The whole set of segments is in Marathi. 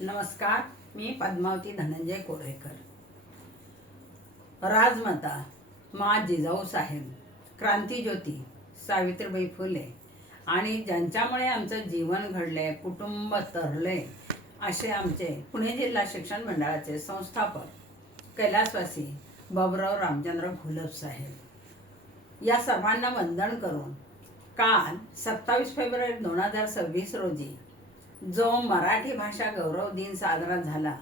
नमस्कार, मी पद्मावती धनंजय कोरेकर. राजमाता मा जिजाऊ साहेब, क्रांतिज्योती सावित्रीबाई फुले आणि ज्यांच्यामुळे आमचं जीवन घडले, कुटुंब तरले, असे आमचे पुणे जिल्हा शिक्षण मंडळाचे संस्थापक कैलासवासी बाबुराव रामचंद्र घोलप साहेब, या सर्वांना वंदन करून काल 27 फेब्रुवारी 2026 रोजी जो मराठी भाषा गौरव दिन साजरा झाला,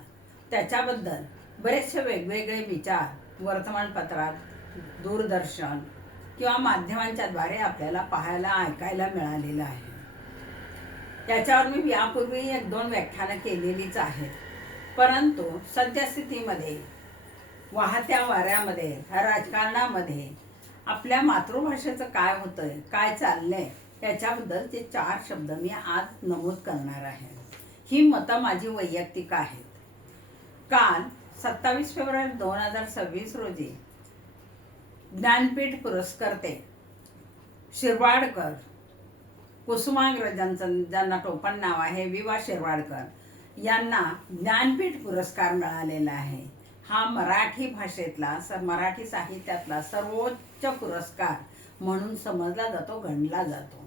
त्याच्याबद्दल बरेचसे वेगवेगळे विचार वर्तमानपत्रात, दूरदर्शन किंवा माध्यमांच्या द्वारे आपल्याला पाहायला ऐकायला मिळालेलं आहे. त्याच्यावर मी यापूर्वी 1-2 व्याख्यानं केलेलीच आहेत. परंतु सद्यस्थितीमध्ये वाहत्या वाऱ्यामध्ये, राजकारणामध्ये आपल्या मातृभाषेचं काय होतंय, काय चाललंय, याच्याबद्दलचे 4 शब्द मी आज नमूद करणार आहे. ही मतं माझी वैयक्तिक आहेत. काल 27 फेब्रुवारी 2026 रोजी ज्ञानपीठ पुरस्कर्ते शिरवाडकर, कुसुमाग्रजांचं ज्यांना टोपण नाव आहे विवा शिरवाडकर, यांना ज्ञानपीठ पुरस्कार मिळालेला आहे. हा मराठी भाषेतला, मराठी साहित्यातला सर्वोच्च पुरस्कार म्हणून समजला जातो, गणला जातो.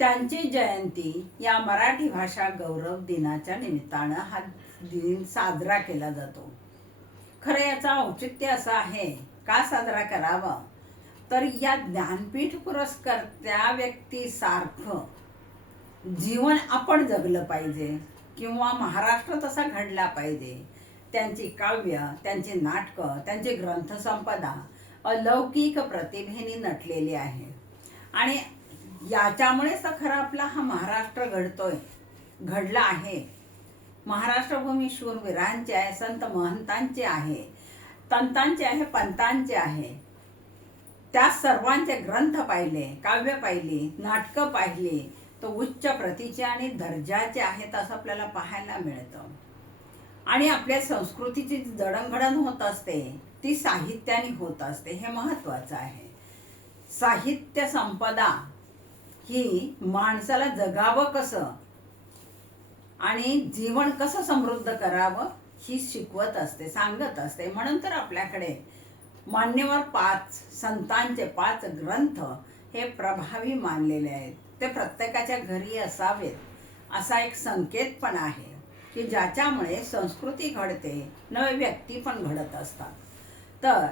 त्यांची जयंती या मराठी भाषा गौरव दिनाच्या निमित्तानं हा दिन साजरा केला जातो. खरं याचं औचित्य असं आहे, का साजरा करावं, तर या ज्ञानपीठ पुरस्कर्त्या व्यक्तीसारखं जीवन आपण जगलं पाहिजे किंवा महाराष्ट्र तसा घडला पाहिजे. त्यांची काव्य, त्यांची नाटकं, त्यांची ग्रंथसंपदा अलौकिक प्रतिभेने नटलेली आहे. आणि याच्यामुळेच तर खरं आपला हा महाराष्ट्र घडला आहे. महाराष्ट्रभूमी शूरवीरांचे आहे, संत महंतांचे आहे, तंतांचे आहे, पंतांचे आहे. त्या सर्वांचे ग्रंथ पाहिले, काव्य पाहिली, नाटकं पाहिली, तो उच्च प्रतीचे आणि दर्जाचे आहेत असं आपल्याला पाहायला मिळतं. आणि आपल्या संस्कृतीची जडणघडण होत असते, ती साहित्याने होत असते, हे महत्त्वाचं आहे. साहित्य संपदा ही माणसाला जगावं कसं आणि जीवन कसं समृद्ध करावं ही शिकवत असते, सांगत असते. म्हणून तर आपल्याकडे मान्यवर 5 संतांचे 5 ग्रंथ हे प्रभावी मानलेले आहेत. ते प्रत्येकाच्या घरी असावेत असा एक संकेत पण आहे की ज्याच्यामुळे संस्कृती घडते, नवे व्यक्ती पण घडत असतात. तर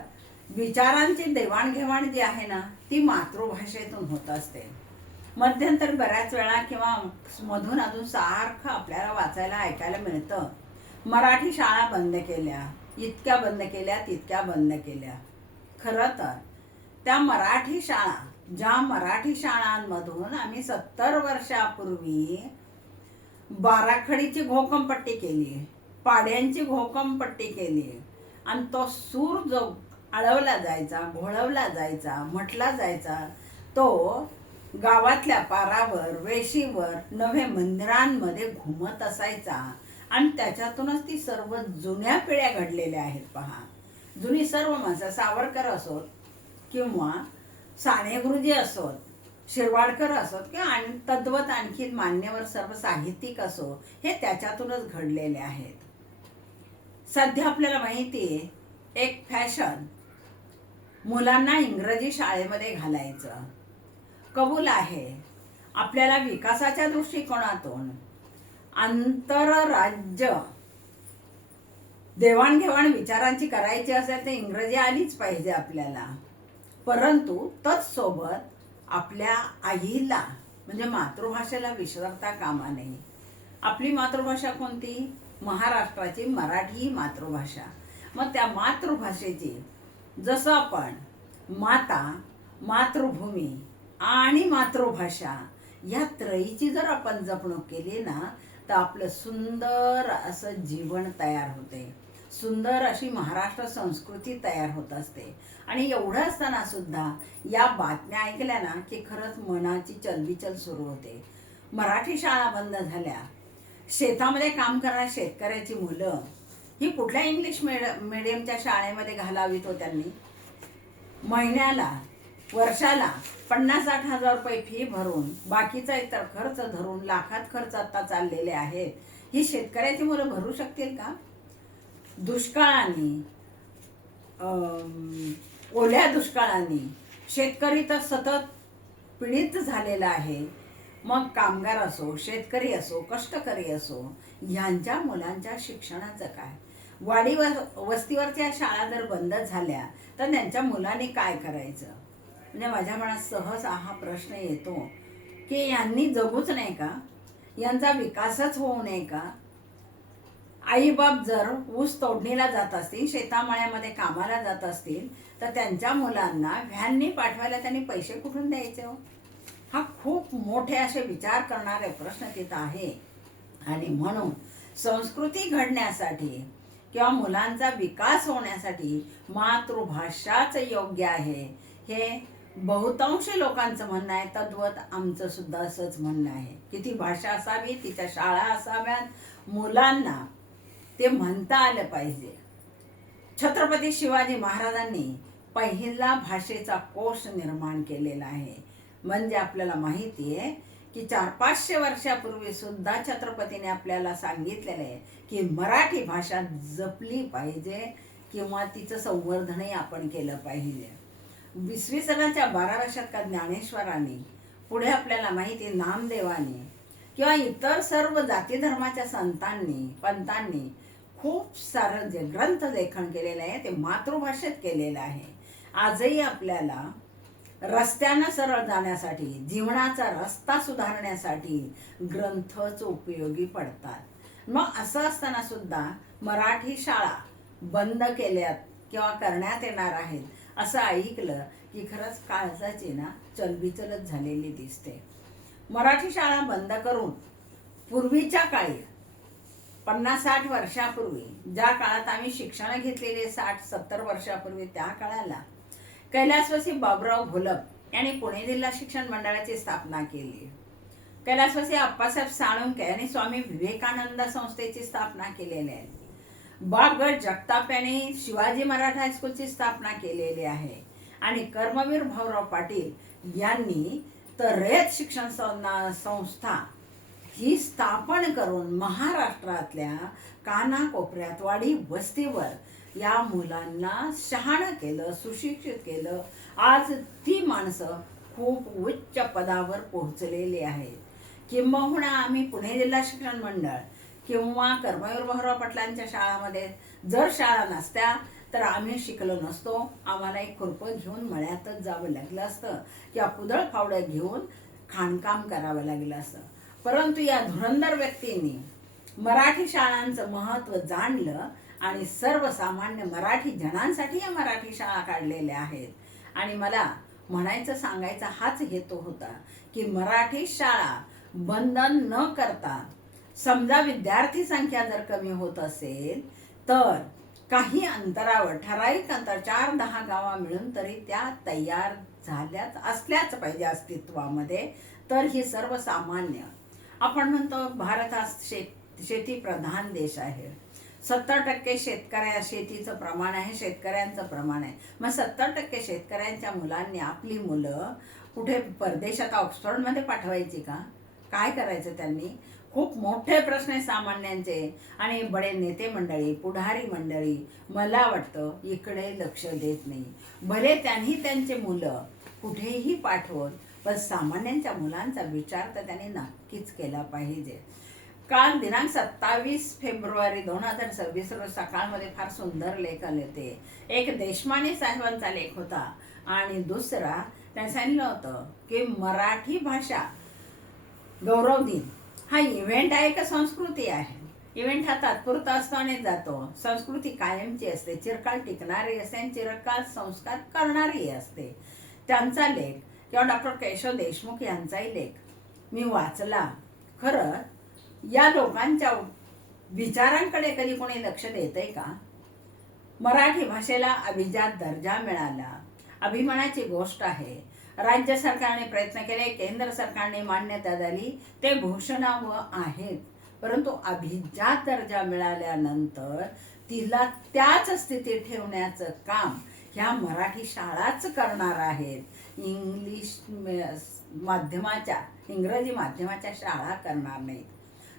विचारांची देवाणघेवाण जी आहे ना, ती मातृभाषेतून होत असते. मध्यंतरी बऱ्याच वेळा किंवा मधून अजून सारखं आपल्याला वाचायला ऐकायला मिळतं, मराठी शाळा बंद केल्या, इतक्या बंद केल्या, तितक्या बंद केल्या. खरं तर त्या मराठी शाळा, ज्या मराठी शाळांमधून आम्ही 70 वर्षापूर्वी बाराखडीची घोकमपट्टी केली, पाड्यांची घोकमपट्टी केली, आणि तो सूर जो आळवला जायचा, घोळवला जायचा, म्हटला जायचा, तो गावातल्या पारावर, वेशीवर, नवे मंदिरांमध्ये घुमत असायचा. आणि त्याच्यातूनच ती सर्व जुन्या पिढ्या घडलेल्या आहेत. पहा, जुनी सर्व माणसं, सावरकर असोत किंवा साने गुरुजी असोत, शिरवाडकर असोत किंवा तद्वत आणखी मान्यवर सर्व साहित्यिक असो, हे त्याच्यातूनच घडलेले आहेत. सध्या आपल्याला माहिती आहे, एक फॅशन मुलांना इंग्रजी शाळेमध्ये घालायचं कबूल आहे. आपल्याला विकासाच्या दृष्टिकोनातून आंतरराज्य देवाणघेवाण विचारांची करायची असेल तर इंग्रजी आलीच पाहिजे आपल्याला. परंतु तत्सोबत आपल्या आईला म्हणजे मातृभाषेला विसरता कामा नये. आपली मातृभाषा कोणती? महाराष्ट्राची मराठी मातृभाषा. मग त्या मातृभाषेची जसं आपण माता, मातृभूमी आणि मातृभाषा या त्रयीची जर आपण जपणूक केली ना, तर आपलं सुंदर असं जीवन तयार होते, सुंदर अशी महाराष्ट्र संस्कृती तयार होत असते. आणि एवढं असताना सुद्धा या बातम्या ऐकल्या ना की खरंच मनाची चलबिचल सुरू होते. मराठी शाळा बंद झाल्या, शेतामध्ये काम करणाऱ्या शेतकऱ्याची मुलं ही कुठल्या इंग्लिश मीडियमच्या शाळेमध्ये घालावीत हो त्यांनी? महिन्याला, वर्षाला 50-60 हजार रुपये फी भरून बाकीचा इतर खर्च धरून लाखात खर्च आता चाललेले आहेत. ही शेतकऱ्याची मुलं भरू शकतील का? दुष्काळाने, ओल्या दुष्काळाने शेतकरी तर सतत पीडित झालेला आहे. मग कामगार असो, शेतकरी असो, कष्टकरी असो, यांच्या मुलांच्या शिक्षणाचं काय? वाडी वस्तीवरच्या शाळा जर बंद झाल्या तर त्यांच्या मुलांनी काय करायचं? म्हणजे माझ्या मनात सहज हा प्रश्न येतो की यांनी जगूच नाही का? यांचा विकासच होऊ नये का? आईबाप जर ऊस तोडणीला जात असतील, शेतामळ्यामध्ये कामाला जात असतील, तर त्यांच्या मुलांना व्हॅननी पाठवायला त्यांनी पैसे कुठून द्यायचे हो? हा खूप मोठे असे विचार करणारे प्रश्न तिथं आहे. आणि म्हणून संस्कृती घडण्यासाठी किंवा मुलांचा विकास होण्यासाठी मातृभाषाच योग्य आहे, हे बहुतांश लोकांचं म्हणणं आहे. तद्वत आमचं सुद्धा असंच म्हणणं आहे की ती भाषा असावी, तिच्या शाळा असाव्यात, मुलांना ते म्हणता आलं पाहिजे. छत्रपती शिवाजी महाराजांनी पहिला भाषेचा कोश निर्माण केलेला आहे. म्हणजे आपल्याला माहिती आहे की 400-500 वर्षापूर्वी सुद्धा छत्रपतीने आपल्याला सांगितलेलं आहे की मराठी भाषा जपली पाहिजे किंवा तिचं संवर्धनही आपण केलं पाहिजे. 20वी सणाच्या 12व्या शतकात ज्ञानेश्वरांनी, पुढे आपल्याला माहिती नामदेवांनी किंवा इतर सर्व जाती धर्माच्या संतांनी, पंतांनी खूप सारं जे ग्रंथ लेखन केलेलं आहे ते मातृभाषेत केलेलं आहे. आजही आपल्याला रस्त्यानं सरळ जाण्यासाठी, जीवनाचा रस्ता सुधारण्यासाठी ग्रंथच उपयोगी पडतात. मग असं असताना सुद्धा मराठी शाळा बंद केल्यात किंवा करण्यात येणार आहेत असं ऐकलं की खरंच काळजाची ना चलबिचलत झालेली दिसते. मराठी शाळा बंद करून पूर्वीच्या काळी 50-60 वर्षापूर्वी, ज्या काळात आम्ही शिक्षण घेतलेले 60-70 वर्षापूर्वी, त्या काळाला कैलासवासी बाबुराव घोलप यांनी पुणे जिल्हा शिक्षण मंडळाची स्थापना केली. कैलासवासी आप्पासाहेब साळुंखे यांनी स्वामी विवेकानंद संस्थेची स्थापना केलेली आहे. बागड जगताप यांनी शिवाजी मराठा हायस्कूलची स्थापना केलेली आहे. आणि कर्मवीर भाऊराव पाटील यांनी तर रयत शिक्षण संस्था ही स्थापन करून महाराष्ट्रातल्या कानाकोपऱ्यात, वाडी वस्तीवर या मुलांना शहाणं केलं, सुशिक्षित केलं. आज ती माणसं खूप उच्च पदावर पोहोचलेली आहेत. किंबहुना आम्ही पुणे जिल्हा शिक्षण मंडळ किंवा कर्मवीर भाऊराव पाटलांच्या शाळामध्ये जर शाळा नसत्या तर आम्ही शिकलो नसतो. आम्हाला एक खुरपं घेऊन मळ्यातच जावं लागलं असतं किंवा कुदळ फावडं घेऊन खाणकाम करावं लागलं असतं. परंतु या धुरंधर व्यक्तींनी मराठी शाळांचं महत्त्व जाणलं आणि सर्वसामान्य मराठी जनांसाठी या मराठी शाळा काढलेल्या आहेत. आणि मला म्हणायचं, सांगायचा हाच हेतू होता की मराठी शाळा बंद न करता, समजा विद्यार्थी संख्या जर कमी होत असेल तर काही अंतरावर, ठराविक अंतर 4-10 गावा मिळून तरी त्या तयार झाल्याच असल्याच पाहिजे अस्तित्वामध्ये. तर ही सर्वसामान्य, आपण म्हणतो भारत हा शेती प्रधान देश आहे. 70% शेतीचं प्रमाण आहे, शेतकऱ्यांचं प्रमाण आहे. मग 70% शेतकऱ्यांच्या मुलांनी आपली मुलं कुठे परदेशात ऑक्सफर्डमध्ये पाठवायची का? काय करायचं त्यांनी? खूप मोठे प्रश्न आहे सामान्यांचे. आणि बडे नेते मंडळी, पुढारी मंडळी मला वाटतं इकडे लक्ष देत नाही. भले त्यांनी त्यांचे मुलं कुठेही पाठवत, पण सामान्यांच्या मुलांचा विचार तर त्यांनी नक्कीच केला पाहिजे. काल दिनांक 27 फेब्रुवारी 2026 रोज सकाळमध्ये फार सुंदर लेख आले होते. एक देशमाने साहेबांचा लेख होता आणि दुसरा त्यांनी सांगितलं होतं की मराठी भाषा गौरव दिन हा इव्हेंट आहे का संस्कृती आहे? इव्हेंट हा तात्पुरता असतो आणि जातो. संस्कृती कायमची असते, चिरकाल टिकणारी असते आणि चिरकाल संस्कार करणारी असते. त्यांचा लेख किंवा डॉक्टर केशव देशमुख यांचाही लेख मी वाचला. खरं या लोकांच्या विचारांकडे कधी कोणी लक्ष देतंय का? मराठी भाषेला अभिजात दर्जा मिळाला, अभिमानाची गोष्ट आहे. राज्य सरकारने प्रयत्न केले, केंद्र सरकारने मान्यता दिली, ते घोषणावह आहेत. परंतु अभिजात दर्जा मिळाल्यानंतर तिला त्याच स्थितीत ठेवण्याचं काम ह्या मराठी शाळाच करणार आहेत. इंग्रजी माध्यमाच्या शाळा करणार नाहीत.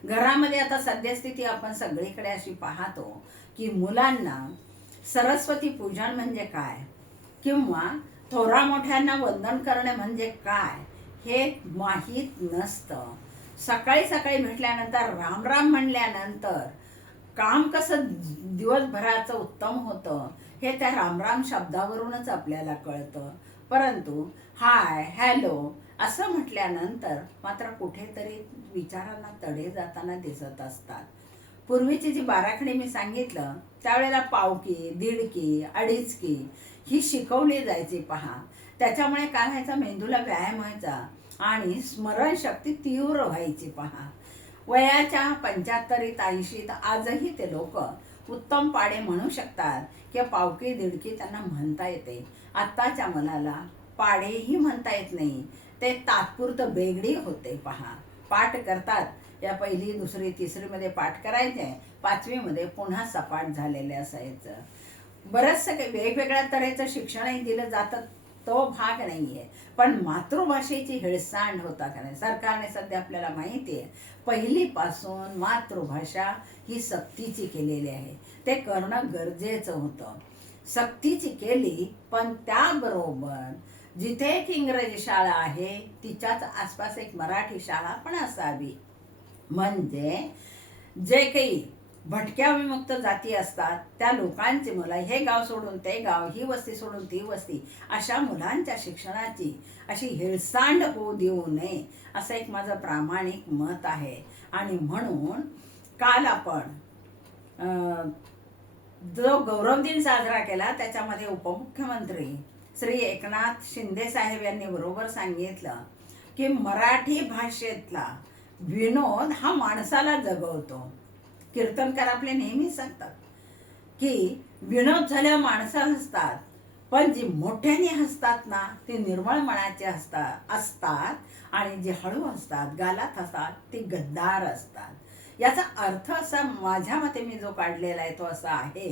घरामध्ये आता सद्यस्थिती आपण सगळीकडे अशी पाहतो की मुलांना सरस्वती पूजन म्हणजे काय किंवा थोरा मोठ्यांना वंदन करणे म्हणजे काय हे माहीत नसतं. सकाळी सकाळी भेटल्यानंतर राम राम म्हणल्यानंतर काम कसं दिवसभराचं उत्तम होतं हे त्या रामराम शब्दावरूनच आपल्याला कळतं. परंतु हाय हॅलो असं म्हटल्यानंतर मात्र कुठेतरी विचारांना तडे जाताना दिसत असतात. पूर्वीची जी बाराखडी मी सांगितलं त्यावेळेला पावकी, दीडकी, अडीचकी ही शिकवली जायची पहा. त्याच्यामुळे काय व्हायचं, मेंदूला व्यायाम व्हायचा आणि स्मरणशक्ती तीव्र व्हायची पहा. वयाच्या 75 80 आजही ते लोक उत्तम पाडे म्हणू शकतात किंवा पावकी दीडकी त्यांना म्हणता येते. आत्ताच्या मुलाला पाडेही म्हणता येत नाही. ते तात्पुरतं बेगडी होते पहा. पाठ करतात, या 1ली 2री 3रीमध्ये पाठ करायचे, 5वीमध्ये पुन्हा सपाट झालेले असायचं. बरंचसं काही वेगवेगळ्या तऱ्हेचं शिक्षणही दिलं जातं, तो भाग नाहीये. पण मातृभाषेची हेळसांड होता का नाही. सरकारने सध्या आपल्याला माहिती आहे 1ली पासून मातृभाषा ही सक्तीची केलेली आहे. ते करणं गरजेचं होतं. सक्तीची केली, पण त्याबरोबर जिथे एक इंग्रजी शाळा आहे तिच्याच आसपास एक मराठी शाळा पण असावी. म्हणजे जे काही भटक्या विमुक्त जाती असतात त्या लोकांची मुलं, हे गाव सोडून ते गाव, ही वस्ती सोडून ती वस्ती, अशा मुलांच्या शिक्षणाची अशी हेळसांड होऊ देऊ नये असं एक माझं प्रामाणिक मत आहे. आणि म्हणून काल आपण जो गौरव दिन साजरा केला त्याच्यामध्ये उपमुख्यमंत्री श्री एकनाथ शिंदे साहेब यांनी बरोबर सांगितलं की मराठी भाषेतला विनोद हा माणसाला जगवतो. कीर्तनकार आपले नेहमी सांगतात की विनोद झाल्यावर माणसं हसतात, पण जी मोठ्याने हसतात ना ते निर्मळ मनाचे असतात आणि जे हळू हसतात, गालात हसतात, ते गद्दार असतात. याचा अर्थ असा माझ्या मते मी जो काढलेला आहे तो असा आहे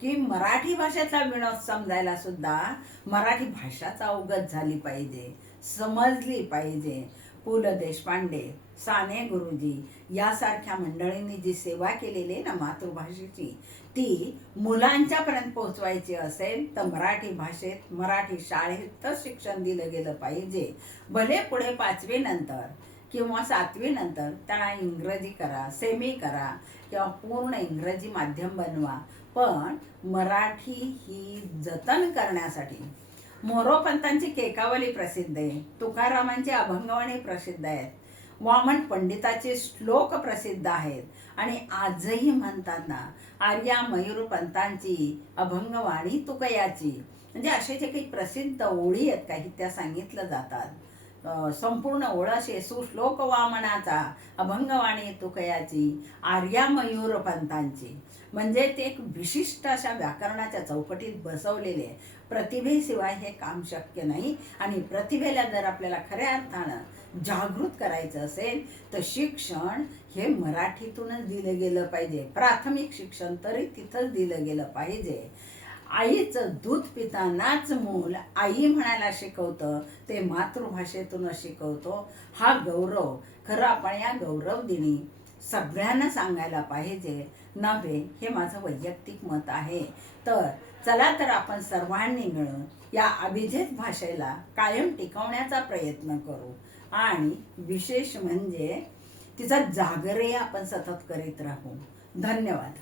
की मराठी भाषेचा विनोद समजायला सुद्धा मराठी भाषाच अवगत झाली पाहिजे, समजली पाहिजे. पु ल देशपांडे, साने गुरुजी यासारख्या मंडळींनी जी सेवा केलेली आहे ना मातृभाषेची, ती मुलांच्यापर्यंत पोहोचवायची असेल तर मराठी भाषेत, मराठी शाळेतच शिक्षण दिलं गेलं पाहिजे. भले पुढे 5वी नंतर किंवा 7वी नंतर त्यांना इंग्रजी करा, सेमी करा किंवा पूर्ण इंग्रजी माध्यम बनवा, पण मराठी ही जतन करण्यासाठी मोरोपंतांची केकावली प्रसिद्ध आहे, तुकारामांची अभंगवाणी प्रसिद्ध आहेत, वामन पंडिताचे श्लोक प्रसिद्ध आहेत आणि आजही म्हणतात ना आर्या मयूरपंतांची अभंगवाणी तुकयाची, म्हणजे असे जे काही प्रसिद्ध ओळी आहेत काही त्या सांगितलं जातात. संपूर्ण ओळ असे सुश्लोक वामनाचा, अभंगवाणी तुकयाची, आर्या मयूरपंतांची, म्हणजे ते एक विशिष्ट अशा व्याकरणाच्या चौकटीत बसवलेले. प्रतिभेशिवाय हे काम शक्य नाही. आणि प्रतिभेला जर आपल्याला खऱ्या अर्थानं जागृत करायचं असेल तर शिक्षण हे मराठीतूनच दिलं गेलं पाहिजे. प्राथमिक शिक्षण तरी तिथंच दिलं गेलं पाहिजे. आईचं दूध पितानाच मूल आई म्हणायला शिकवतं, ते मातृभाषेतूनच शिकवतो. हा गौरव खरं आपण या गौरव दिनी सगळ्यांना सांगायला पाहिजे नव्हे, हे माझं वैयक्तिक मत आहे. तर चला तर आपण सर्वांनी मिळून या अभिजात भाषेला कायम टिकवण्याचा प्रयत्न करू आणि विशेष म्हणजे तिचा जागरही आपण सतत करीत राहू. धन्यवाद.